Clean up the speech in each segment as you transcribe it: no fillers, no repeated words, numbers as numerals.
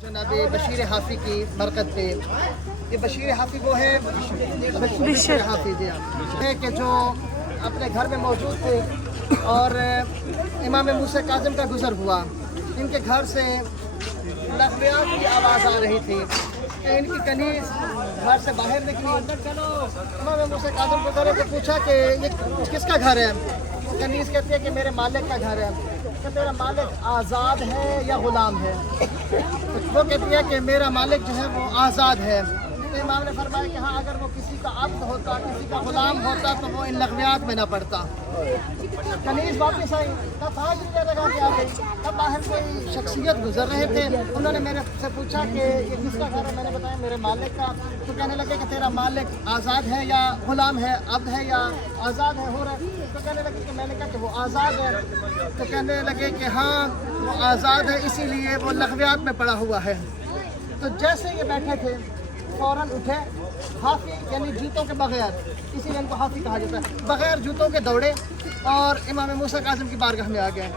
जनाब बशीर हाफी की बरकत पे। ये बशीर हाफी वो है बशीर हाफी जी है कि जो अपने घर में मौजूद थे और इमाम मूसा काज़िम का गुज़र हुआ। इनके घर से लग़वियात की आवाज़ आ रही थी कि इनकी कनीज़ घर से बाहर निकली। इमाम मूसा काज़िम को करे तो पूछा कि ये किसका घर है। कनीज़ कहती है कि मेरे मालिक का घर है। कि मेरा मालिक आज़ाद है या ग़ुलाम है। तो वो कहती है कि मेरा मालिक जो है वो आज़ाद है। तो इमाम ने फरमाया कि हाँ, अगर वो किसी का अब्द होता, किसी का ग़ुलाम होता तो वो इन लग़वियात में ना पड़ता। कनीज़ वापस आई, तब हाथ लगा के आ गई। तब बाहर कोई शख्सियत गुजर रहे थे, उन्होंने मेरे से पूछा कि ये किसका घर है। मैंने बताया मेरे मालिक का। तो कहने लगे कि तेरा मालिक आज़ाद है या ग़ुलाम है, अब्द है या आज़ाद है हो रहा है। तो कहने लगे कि मैंने कहा कि वो आज़ाद है। तो कहने लगे कि हाँ वो आज़ाद है, इसीलिए वो लग़वियात में पड़ा हुआ है। तो जैसे ये बैठे थे फ़ौरन उठे, हाफी यानी जूतों के बगैर, इसीलिए इनको हाफी कहा जाता है, बगैर जूतों के दौड़े और इमाम मूसा काज़िम की बारगाह में आ गए।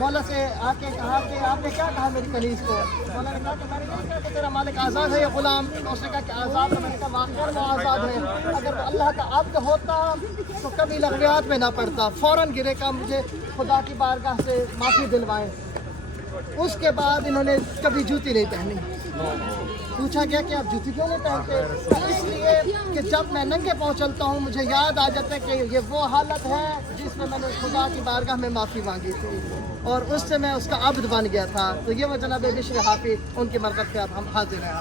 मौला से आके कहा कि आपने क्या कहा मेरी कनीज़ को। मौला ने कहा कि मैंने नहीं कहा कि तेरा मालिक आज़ाद है या ग़ुलाम। तो उसने कहा कि आज़ाद है। मैंने कहा वाक़ई वो आज़ाद है। अगर वो अल्लाह का अब्द होता तो कभी लग़वियात में ना पड़ता। फ़ौरन गिरे का मुझे खुदा की बारगाह से माफ़ी दिलवाएँ। उसके बाद इन्होंने कभी जूती नहीं पहनी। पूछा गया कि आप जूती क्यों नहीं पहनते। इसलिए कि जब मैं नंगे पाँव चलता हूँ मुझे याद आ जाता है कि ये वो हालत है जिसमें मैंने खुदा की बारगाह में माफ़ी मांगी थी और उससे मैं उसका अब्द बन गया था। तो ये वो जनाब बशीर हाफी, उनकी मरकत पे अब हम हाजिर हैं।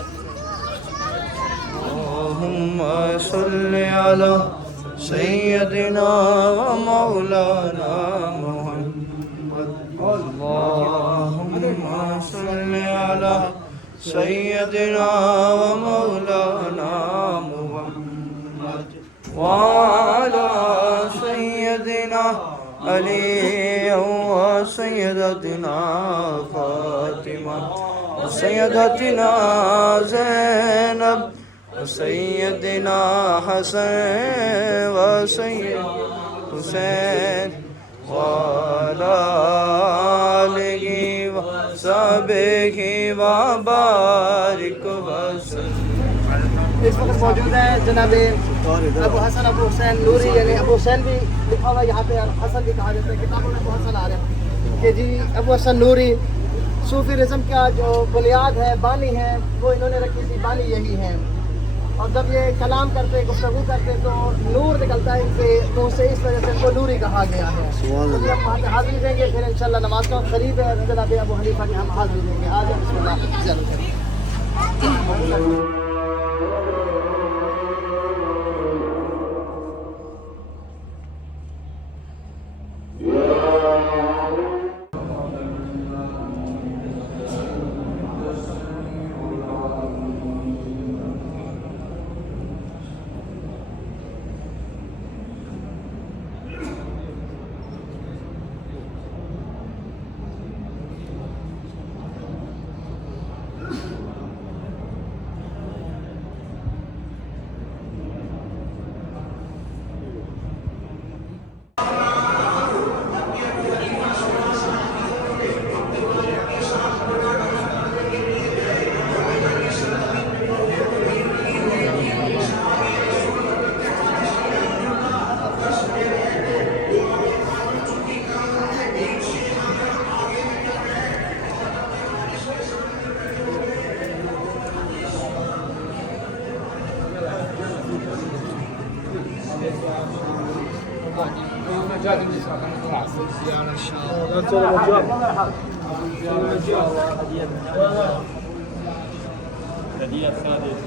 अल्लाहुम्मा सल्लि अला सय्यदिना व मौलाना मुहम्मद। अल्लाहुम्मा सल्लि अला सय्यदिना व मौलाना मुहम्मद व अला सय्यदिना अली व सय्यदतिना फातिमा व सय्यदतिना ज़ैनब व सय्यदिना हसन व सय्यद हुसैन व अला आलिहि व सहबिहि व बारिक वसल्लम। इस वक्त मौजूद है जनाब अबू हसन अबू हुसैन नूरी, यानी अबू हुसैन भी लिखा हुआ यहाँ पे, हसन भी कहा जाता है। किताबों में अबू हसन आ रहे हैं कि जी अबू हसन नूरी सूफीज़म का जो बुनियाद है, बानी है, वो इन्होंने रखी थी। बानी यही है। और जब ये कलाम करते, गुफ्तगू करते तो नूर निकलता है इनके मुँह से, इस वजह से इनको नूरी कहा गया है। तो हम वहाँ पे हाजिरी देंगे, फिर इंशाल्लाह नमाज का करीब है जनाब अबू हनीफा के हम हाजिरी देंगे। आज बिस्मिल्लाह जरूर। هدية السادس